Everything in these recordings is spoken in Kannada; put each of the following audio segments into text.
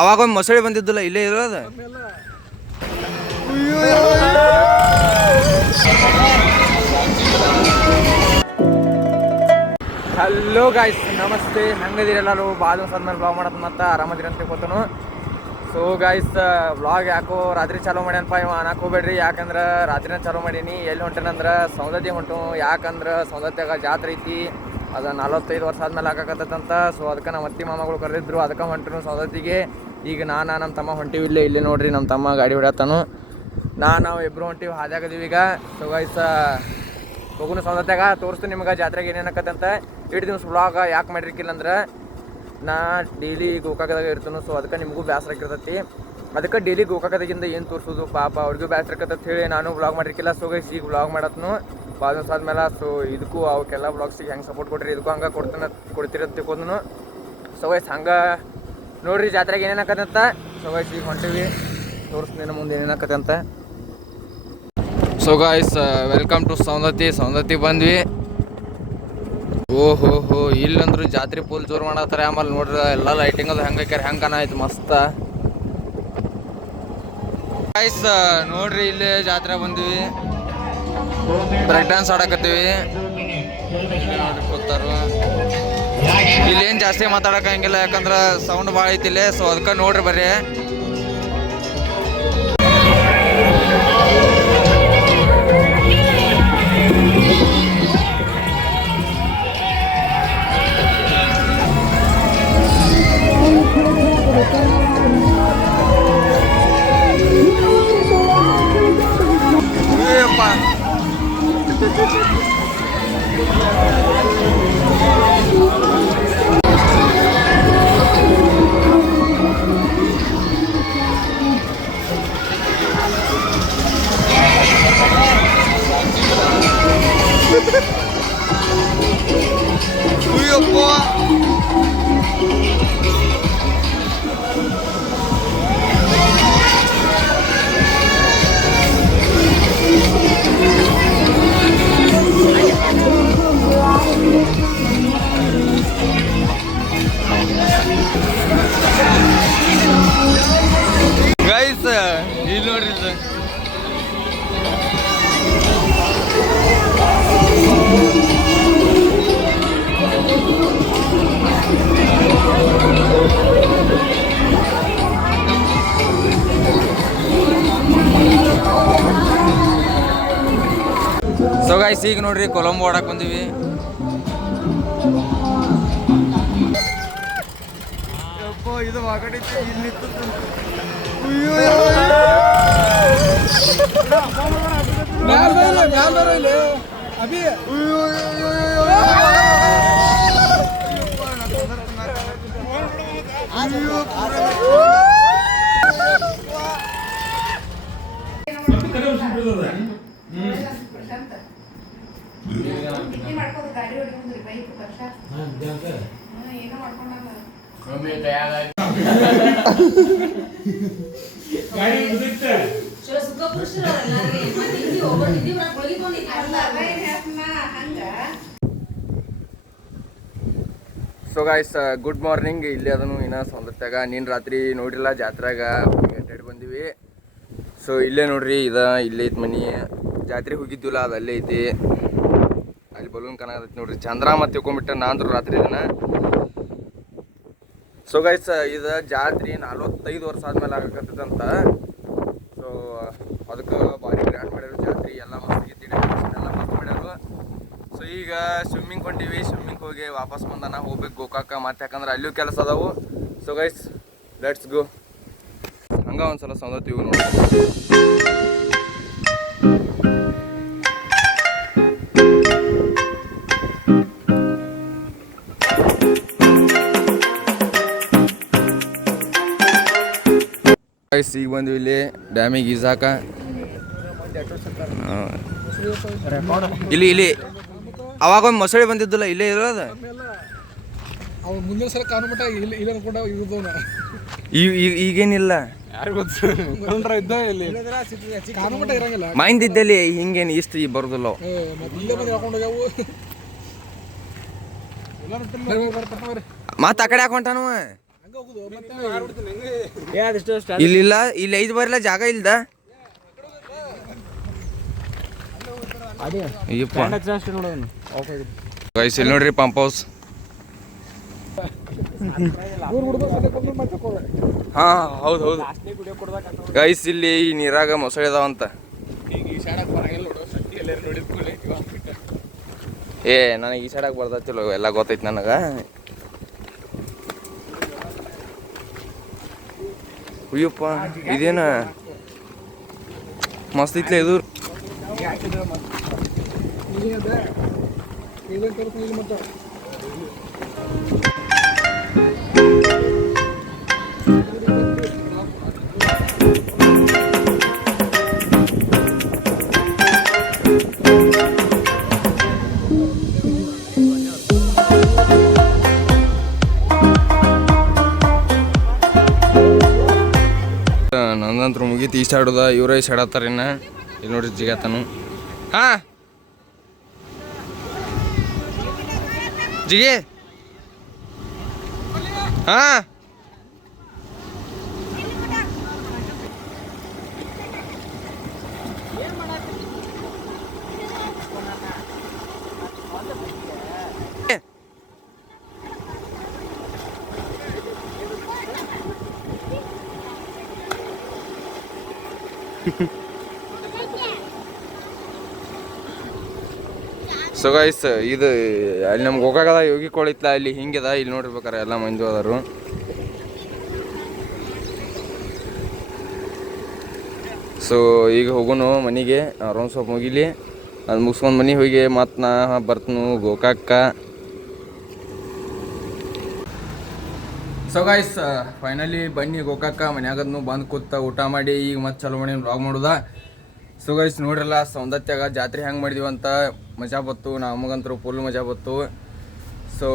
ಅವಾಗ ಒಂದು ಮೊಸಳೆ ಬಂದಿದ್ದಿಲ್ಲ, ಇಲ್ಲೇ ಇರೋದು. ಹಲೋ ಗಾಯ್ಸ್, ನಮಸ್ತೆ. ಹೆಂಗದಿರೆಲ್ಲರೂ? ಬಾಜು ಸದ್ಮೇಲೆ ಬ್ಲಾಗ್ ಮಾಡತ್ ಮತ್ತೆ ಆರಾಮದಿರಿ ಅಂತ ತಿಳ್ಕೊತನು. ಸೊ ಗಾಯ್ಸ್, ವ್ಲಾಗ್ ಯಾಕೋ ರಾತ್ರಿ ಚಾಲೂ ಮಾಡ್ಯಾನಪ್ಪ ಇವ ಅನ್ನಕ್ಕೆ ಹೋಗ್ಬೇಡ್ರಿ. ಯಾಕಂದ್ರೆ ರಾತ್ರಿನ ಚಾಲೂ ಮಾಡೀನಿ. ಎಲ್ಲಿ ಹೊಂಟೇನಂದ್ರೆ ಸೌಂದತ್ತಿ ಹೊಂಟು. ಯಾಕಂದ್ರೆ ಸೌಂದತ್ಯಾಗ ಜಾತ್ರೆ ಐತಿ, ಅದು 45 ವರ್ಷ ಆದ್ಮೇಲೆ ಹಾಕಕತ್ತಂತ. ಸೊ ಅದಕ್ಕೆ ನಮ್ಮ ಅತ್ತಿ ಮಾಮಗಳು ಕರೆದಿದ್ರು, ಅದಕ್ಕೆ ಹೊಂಟನು ಸೌಂದತ್ತಿಗೆ. ಈಗ ನಮ್ಮ ತಮ್ಮ ಹೊಂಟಿವಿ. ಇಲ್ಲೇ ನೋಡ್ರಿ, ನಮ್ಮ ತಮ್ಮ ಗಾಡಿ ಹೊಡ್ಯಾತಾನು. ನಾವು ಇಬ್ಬರು ಹೊಂಟಿವಿ, ಹಾದ್ಯಾಗದೀವಿ ಈಗ. ಸೊ ಗಾಯ್ಸ್, ಹೋಗುನು ಸೌಂದತ್ಯಾಗ ತೋರಿಸ್ತು ನಿಮ್ಗೆ ಜಾತ್ರೆಗೆ ಏನೇನಕ್ಕತ್ತಂತ. 2 ದಿವ್ಸ ವ್ಲಾಗ ಯಾಕೆ ಮಾಡಿರ್ಕಿಲ್ಲ ಅಂದ್ರೆ ನಾ ಡೈಲಿ ಗೋಕಾಕದಾಗ ಇರ್ತೀನಿ. ಸೊ ಅದಕ್ಕೆ ನಿಮಗೂ ಬೇಸರ ಆಗಿರ್ತೈತಿ. ಅದಕ್ಕೆ ಡೈಲಿ ಗೋಕಾಕದಾಗಿಂದ ಏನು ತೋರಿಸೋದು, ಪಾಪ ಅವ್ರಿಗೂ ಬೇಸರ ಆಕತ್ತಂತ ಹೇಳಿ ನಾನು ವ್ಲಾಗ್ ಮಾಡಿರ್ಕಿಲ್ಲ. ಸೊ ಗೈಸ್, ಈಗ ವ್ಲಾಗ್ ಮಾಡತ್ನು ಭಾಳ ದಿವಸ ಆದ್ಮೇಲೆ. ಸೊ ಇದಕ್ಕೂ ಅವಕ್ಕೆಲ್ಲ ವ್ಲಾಗ್ಸಿಗೆ ಹೆಂಗೆ ಸಪೋರ್ಟ್ ಕೊಡ್ರಿ, ಇದಕ್ಕೂ ಹಂಗೆ ಕೊಡ್ತಿರೋದು ತಿಳ್ಕೊಂಡ್ನು. ಸೊ ಗೈಸ್, ಹಂಗೆ ನೋಡ್ರಿ ಜಾತ್ರೆಗೆ ಏನೇನಕ್ಕತ್ತಂತ. ಸೊ ಗೈಸ್, ಈಗ ಹೊಂಟಿವಿ, ತೋರಿಸ್ತೀನಿ ಮುಂದೆ ಏನೇನಕ್ಕತ್ತೆ ಅಂತ. So guys, welcome to Saundatti ಬಂದ್ವಿ. ಓಹೋ, ಇಲ್ಲಂದ್ರು ಜಾತ್ರೆ ಫುಲ್ ಜೋರು ಮಾಡತ್ತಾರೆ. ಆಮೇಲೆ ನೋಡ್ರಿ ಎಲ್ಲ ಲೈಟಿಂಗ್ ಅದು ಹೆಂಗೆ ಹಾಕ್ಯಾರ, ಹೆಂಗೆ ಕಾಣಾಯ್ತು ಮಸ್ತ. ಗೈಸ್ ನೋಡ್ರಿ, ಇಲ್ಲೇ ಜಾತ್ರೆ ಬಂದ್ವಿ, ಬ್ರೇಕ್ ಡ್ಯಾನ್ಸ್ ಆಡಕತ್ತೀವಿ. ನೋಡ್ರಿ ಕೂತಾರು. ಇಲ್ಲೇನು ಜಾಸ್ತಿ ಮಾತಾಡೋಕ್ಕಂಗಿಲ್ಲ, ಯಾಕಂದ್ರೆ ಸೌಂಡ್ ಭಾಳ ಐತಿಲ್ಲೇ. ಸೊ ಅದಕ್ಕೆ ನೋಡ್ರಿ ಬರ್ರಿ. ಗೈಸ್, ಇಲ್ಲಿ ನೋಡ್ರಿ, ಸೊ ಗೈಸ್, ಈಗ ನೋಡ್ರಿ ಕೊಲಂಬೋ ಆಡಕ್ಕೆ ಬಂದೀವಿ. ಇದು ಮಾಗಡಿತ್ತು, ಇಲ್ಲಿ ಸೊ ಗಾಯ್ಸ್, ಗುಡ್ ಮಾರ್ನಿಂಗ್. ಇಲ್ಲಿ ಅದನ್ನು ಇನ್ನು ಸೌಂದತ್ಯಾಗ ನೀನು ರಾತ್ರಿ ನೋಡಿಲ್ಲ ಜಾತ್ರೆಗ ಅಡ್ಡಾಡಿ ಬಂದೀವಿ. ಸೊ ಇಲ್ಲೇ ನೋಡ್ರಿ, ಇಲ್ಲೇ ಐತೆ ಮನೆ. ಜಾತ್ರೆ ಹೋಗಿದ್ದಿಲ್ಲ, ಅದು ಅಲ್ಲೇ ಐತಿ. ಅಲ್ಲಿ ಬಲೂನ್ ಕಾಣಕತ್ತೈತಿ ನೋಡ್ರಿ, ಚಂದ್ರ ಮತ್ತು ತಿಳ್ಕೊಂಬಿಟ್ಟ ನಾಂದ್ರು ರಾತ್ರಿ ದಿನ. ಸೊ ಗೈಸ್, ಇದು ಜಾತ್ರೆ 45 ವರ್ಷ ಆದ್ಮೇಲೆ ಆಗಕತ್ತದಂತ. ಸೊ ಅದಕ್ಕೆ ಭಾರಿ ಗ್ರ್ಯಾಂಡ್ ಮಾಡ್ಯಾರು ಜಾತ್ರೆ, ಎಲ್ಲ ಮಸ್ತ್ ಗೀತಿ ಡೆಕೋರೇಷನ್ ಎಲ್ಲ ಮಸ್ತ್ ಮಾಡ್ಯಾರು. ಸೊ ಈಗ ಸ್ವಿಮ್ಮಿಂಗ್ ಹೊಂಟೀವಿ. ಸ್ವಿಮ್ಮಿಂಗ್ ಹೋಗಿ ವಾಪಸ್ ಬಂದಾನ, ಹೋಗ್ಬೇಕು ಗೋಕಾಕ. ಮತ್ತೆ ಯಾಕಂದ್ರೆ ಅಲ್ಲಿಯೂ ಕೆಲಸ ಅದಾವು. So guys, let's go. ಹಂಗೆ ಒಂದ್ಸಲ ಸೌಂದತ್ತಿ ಇವು ನೋಡಿ. ಈಗ ಬಂದ್ವಿ ಇಲ್ಲಿ ಡ್ಯಾಮಿಗೆ ಈಜಾಕ. ಇಲ್ಲಿ ಅವಾಗ ಒಂದು ಮೊಸಳೆ ಬಂದಿದ್ದಿಲ್ಲ, ಇಲ್ಲೇ ಇರೋದು. ಮುಂದಿನ ಸಲ ಕಾಣುಮಟ ಇಲ್ಲ ಅನ್ಕೊಂಡ ಈಗೇನಿಲ್ಲ, ಮೈಂಡ್ ಇದ್ದಲ್ಲಿ ಹಿಂಗೇನು ಇಷ್ಟು ಬರೋದಿಲ್ಲ. ಮತ್ತೆ ಆ ಕಡೆ ಹಾಕೊಂಟಾನು. ಇಲ್ಲಿಲ್ಲ, ಇಲ್ಲಿ 5 ಬರಲ್ಲ, ಜಾಗ ಇಲ್ದ. ಗೈಸ್ ಇಲ್ಲಿ ನೋಡ್ರಿ ಪಂಪ್ ಹೌಸ್. ಹಾ ಹೌದು ಹೌದು ಗೈಸ್, ಇಲ್ಲಿ ಈ ನೀರಾಗ ಮೊಸಳೆ ಇದಾವಂತ. ನನಗೆ ಈ ಸೈಡಾಗ ಬರ್ದತ್ತಿಲ್ಲ, ಎಲ್ಲ ಗೊತ್ತೈತಿ ನನಗೆ. ಅಯ್ಯಪ್ಪ ಇದೇನ ಮಸ್ತ್ ಐತ್ಲ ಇದು. ನಂದಂತ್ರ ಮುಗೀತು ಈ ಸೈಡದ, ಇವರೇ ಈ ಸೈಡ್ ಹತ್ತಾರ. ಇನ್ನು ಇಲ್ಲಿ ನೋಡ್ರಿ ಜಿಗಾತನು. ಹಾ ಜಿಗೆ ಹಾ ಸೊ ಗೈಸ್, ಇದು ಅಲ್ಲಿ ನಮ್ಗೆ ಹೋಗಾಗದ ಯೋಗಿ ಕೊಳಿತ್ಲ, ಇಲ್ಲಿ ಹಿಂಗಿದೆ. ಇಲ್ಲಿ ನೋಡಿರ್ಬೇಕಾರೆ ಎಲ್ಲ ಮಂದಿ ಹೋದರು. ಸೊ ಈಗ ಹೋಗೋನು ಮನೆಗೆ, ಅರೌಂಡ್ ಸ್ವಲ್ಪ ಮುಗಿಲಿ. ಅದು ಮುಗಿಸ್ಕೊಂಡು ಮನೆಗೆ ಹೋಗಿ ಮತ್ತು ನಾ ಬರ್ತನು ಗೋಕಾಕ. ಸೊ ಗೈಸ್ ಫೈನಲಿ ಬನ್ನಿ ಗೋಕಾಕ. ಮನ್ಯಾಗದ್ನು ಬಂದು ಕೂತ ಊಟ ಮಾಡಿ ಈಗ ಮತ್ತೆ ಚಲೋ ಮಾಡಿ ವ್ಲಾಗ್ ಮಾಡೋದ. ಸೊ ಗೈಸ್ ನೋಡ್ರಲ್ಲ, ಸೌಂದತ್ಯಾಗ ಜಾತ್ರೆ ಹೆಂಗೆ ಮಾಡಿದೀವಿ ಅಂತ ಮಜಾ ಬತ್ತು. ನಮಗಂತೂ ಫುಲ್ ಮಜಾ ಬತ್ತು. ಸೊ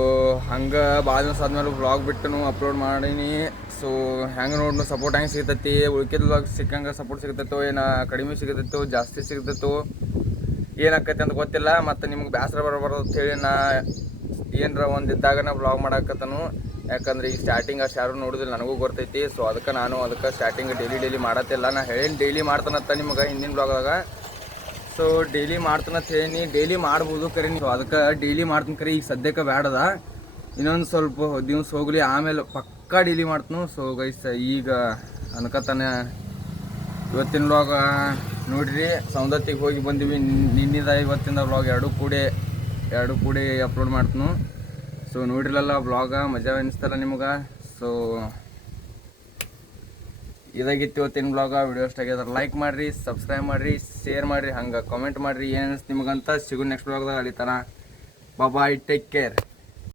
ಹಂಗೆ ಭಾಳ ದಿವಸ ಆದ್ಮೇಲೆ ವ್ಲಾಗ್ ಬಿಟ್ಟು ಅಪ್ಲೋಡ್ ಮಾಡೀನಿ. ಸೊ ಹೆಂಗೆ ನೋಡ್ನು ಸಪೋರ್ಟ್ ಹೆಂಗೆ ಸಿಗ್ತೈತಿ, ಉಳ್ಕಿದ ವ್ಲಾಗ್ ಸಿಕ್ಕಂಗೆ ಸಪೋರ್ಟ್ ಸಿಗ್ತೈತೋ, ಏನು ಕಡಿಮೆ ಸಿಗ್ತೈತೋ, ಜಾಸ್ತಿ ಸಿಗ್ತೈತೋ, ಏನಾಕೈತಿ ಅಂತ ಗೊತ್ತಿಲ್ಲ. ಮತ್ತು ನಿಮ್ಗೆ ಬೇಸರ ಬರಬಾರ್ದು ಅಂತೇಳಿ ನಾ ಏನರ ಒಂದಿದ್ದಾಗ ನಾ ವ್ಲಾಗ್ ಮಾಡಾಕತ್ತನು. ಯಾಕಂದ್ರೆ ಈಗ ಸ್ಟಾರ್ಟಿಂಗ್ ಅಷ್ಟು ಯಾರು ನೋಡಿದ್ರೆ ನನಗೂ ಗೊತ್ತೈತಿ. ಸೊ ಅದಕ್ಕೆ ಸ್ಟಾರ್ಟಿಂಗ್ ಡೈಲಿ ಮಾಡತ್ತಿಲ್ಲ. ನಾ ಹೇಳೀನಿ ಡೈಲಿ ಮಾಡ್ತಾನಂತ ನಿಮ್ಗೆ ಹಿಂದಿನ ಬ್ಲಾಗ್ದಾಗ. ಸೊ ಡೈಲಿ ಮಾಡ್ತಾನಂತ ಹೇಳೀನಿ, ಡೈಲಿ ಮಾಡ್ಬೋದು ಕರೆ. ಸೊ ಅದಕ್ಕೆ ಡೈಲಿ ಮಾಡ್ತೀನಿ ಕರೆ. ಈಗ ಸದ್ಯಕ್ಕೆ ಬೇಡದ, ಇನ್ನೊಂದು ಸ್ವಲ್ಪ ದಿವ್ಸ ಹೋಗ್ಲಿ, ಆಮೇಲೆ ಪಕ್ಕಾ ಡೈಲಿ ಮಾಡ್ತನು. ಸೊ ಗೈಸ್ ಈಗ ಅನ್ಕತಾನೆ ಇವತ್ತಿನ ಬ್ಲಾಗ್ ನೋಡ್ರಿ. ಸೌಂದತ್ತಿಗೆ ಹೋಗಿ ಬಂದೀವಿ, ನಿನ್ನಿದ ಇವತ್ತಿನ ಬ್ಲಾಗ್ ಎರಡು ಕೂಡಿ ಅಪ್ಲೋಡ್ ಮಾಡ್ತನು. ಸೊ ನೋಡಿರಲ್ಲ ಬ್ಲಾಗ, ಮಜಾ ಅನಿಸ್ತಲ್ಲ ನಿಮ್ಗೆ. ಸೊ ಇದಾಗಿತ್ತು ಇವತ್ತಿನ ಬ್ಲಾಗ. ವಿಡಿಯೋ ಇಷ್ಟ ಆಗ್ಯದ ಲೈಕ್ ಮಾಡಿರಿ, ಸಬ್ಸ್ಕ್ರೈಬ್ ಮಾಡಿರಿ, ಶೇರ್ ಮಾಡಿರಿ, ಹಂಗೆ ಕಾಮೆಂಟ್ ಮಾಡಿರಿ ಏನು ಅನಿಸ್ತು ನಿಮಗಂತ. ಸಿಗು ನೆಕ್ಸ್ಟ್ ಬ್ಲಾಗ್ದಾಗ. ಅಲ್ಲಿ ತನ ಬಾಯ್, ಟೇಕ್ ಕೇರ್.